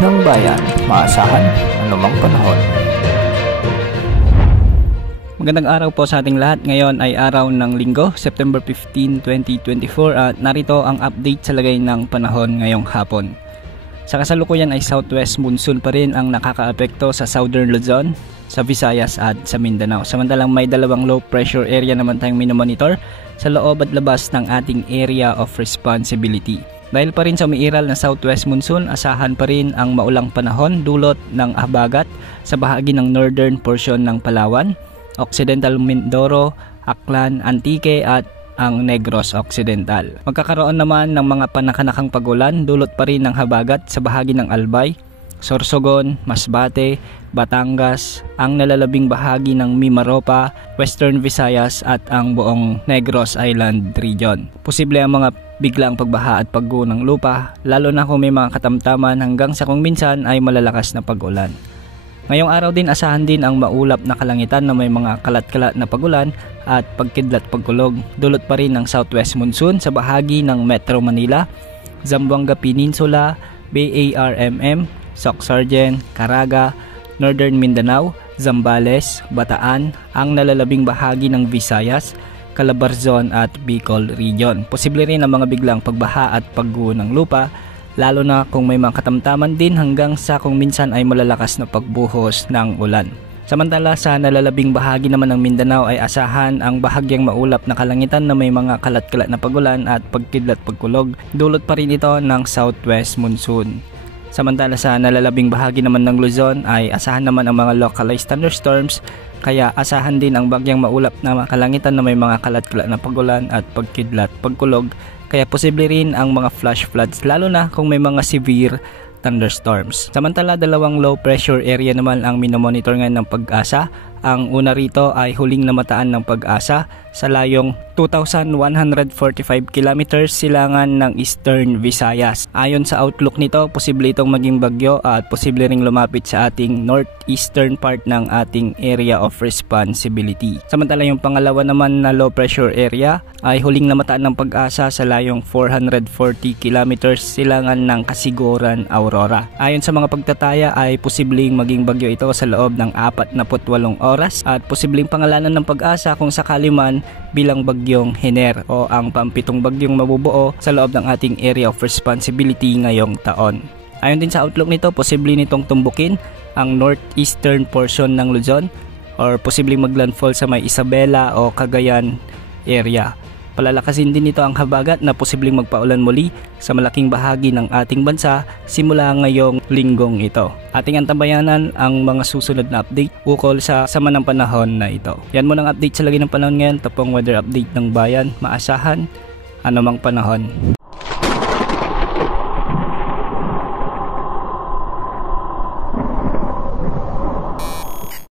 ng bayan, maasahan anumang panahon. Magandang araw po sa ating lahat. Ngayon ay araw ng Linggo, September 15, 2024 at narito ang update sa lagay ng panahon ngayong hapon. Sa kasalukuyan ay southwest monsoon pa rin ang nakakaapekto sa Southern Luzon, sa Visayas at sa Mindanao. Samantalang may dalawang low pressure area naman tayong minomonitor sa loob at labas ng ating area of responsibility. Dahil pa rin sa umiiral na southwest monsoon, asahan pa rin ang maulang panahon dulot ng habagat sa bahagi ng northern portion ng Palawan, Occidental Mindoro, Aklan, Antique at ang Negros Occidental. Magkakaroon naman ng mga panakanakang pagulan dulot pa rin ng habagat sa bahagi ng Albay, Sorsogon, Masbate, Batangas, ang nalalabing bahagi ng Mimaropa, Western Visayas at ang buong Negros Island region. Posible ang mga biglang pagbaha at pagguho ng lupa, lalo na kung may mga katamtaman hanggang sa kung minsan ay malalakas na pag-ulan. Ngayong araw din asahan din ang maulap na kalangitan na may mga kalat-kalat na pagulan at pagkidlat pagkulog. Dulot pa rin ng southwest monsoon sa bahagi ng Metro Manila, Zamboanga Peninsula, BARMM, Soc-Sargen, Caraga, Northern Mindanao, Zambales, Bataan, ang nalalabing bahagi ng Visayas, Calabarzon at Bicol region. Posible rin ang mga biglang pagbaha at pagguho ng lupa, lalo na kung may mga katamtaman din hanggang sa kung minsan ay malalakas na pagbuhos ng ulan. Samantala sa nalalabing bahagi naman ng Mindanao ay asahan ang bahagyang maulap na kalangitan na may mga kalat-kalat na pagulan at pagkidlat pagkulog. Dulot pa rin ito ng southwest monsoon. Samantala sa nalalabing bahagi naman ng Luzon ay asahan naman ang mga localized thunderstorms, kaya asahan din ang bagyang maulap na kalangitan na may mga kalat-kalat na pagulan at pagkidlat pagkulog, kaya posible rin ang mga flash floods lalo na kung may mga severe thunderstorms. Samantala dalawang low pressure area naman ang minomonitor ngayon ng Pag-asa. Ang una rito ay huling namataan ng Pag-asa sa layong 2,145 kilometers silangan ng Eastern Visayas. Ayon sa outlook nito, posible itong maging bagyo at posible ring lumapit sa ating northeastern part ng ating area of responsibility. Samantala yung pangalawa naman na low pressure area ay huling namataan ng Pag-asa sa layong 440 kilometers silangan ng Kasiguran, Aurora. Ayon sa mga pagtataya ay posibleng maging bagyo ito sa loob ng 48 oras at posibleng pangalanan ng Pag-asa kung sakali man bilang bagyong Hener o ang pampitong bagyong mabubuo sa loob ng ating area of responsibility ngayong taon. Ayon din sa outlook nito, posible nitong tumbukin ang northeastern portion ng Luzon or posibleng maglandfall sa may Isabela o Cagayan area. Palalakasin din nito ang habagat na posibleng magpaulan muli sa malaking bahagi ng ating bansa simula ngayong linggong ito. Ating antabayanan ang mga susunod na update ukol sa sama ng panahon na ito. Yan muna ang update sa lagay ng panahon ngayon. Tapong weather update ng bayan, maasahan anumang panahon.